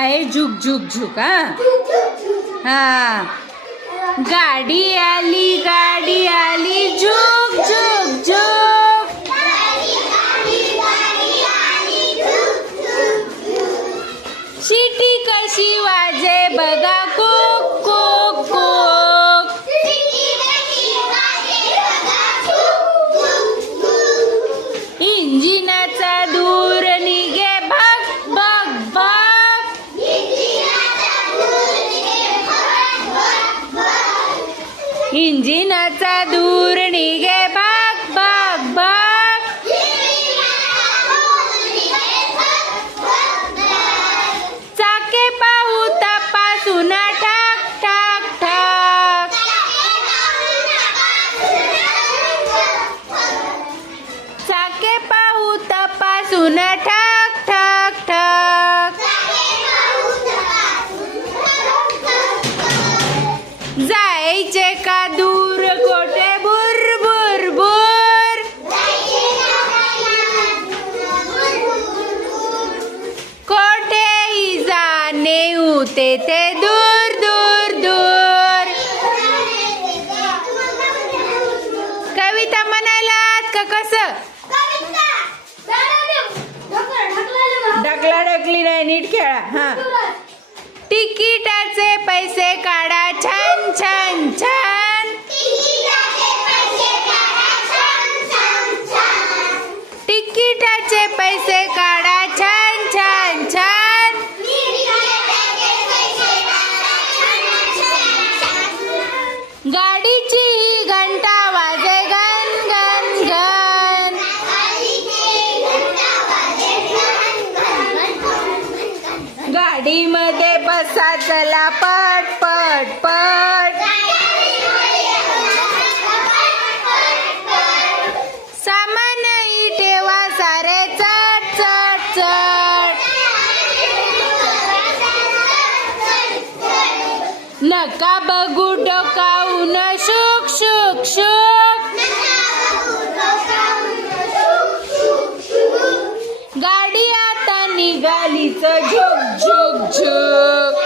आहे झुक झुक झुक. हा गाडी आली झुक झुक झुक. शिटी कशी वाजे बघा कोक कोक कोक. इंजिनाचा धूर निघे भग भग भग. इंजिनाचा धूर निघे भग भग भग. चाके पाहू तपासून ठाक ठाक ठाक. चाके पाहू तपासून ठाक ठाक ठाक. जायचे का दूर कोठे बुर बुर बुर. कोठेही जाणे तेथे दूर दूर दूर. कविता म्हणायलात का कसं? ढकला ढकली नाही, नीट खेळा. हा तिकिटाचे पैसे काढा छान छान छान. तिकिटाचे पैसे काढा छान छान छान. गाडीची घंटा वाजे गन गन गन. गाडीमध्ये बसा चला पट पट पट. सामानही ठेवा सारे चट चट चट. नका बघू डोकावून शुक शुक शुक. गाडी आता निघालीच झुक झुक झुक.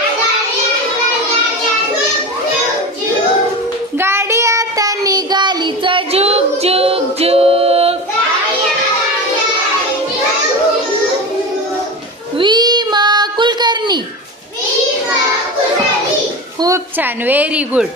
गाडी आता निघालीच झुक झुक झुक. कुलकर्णी. खूप छान, व्हेरी गुड.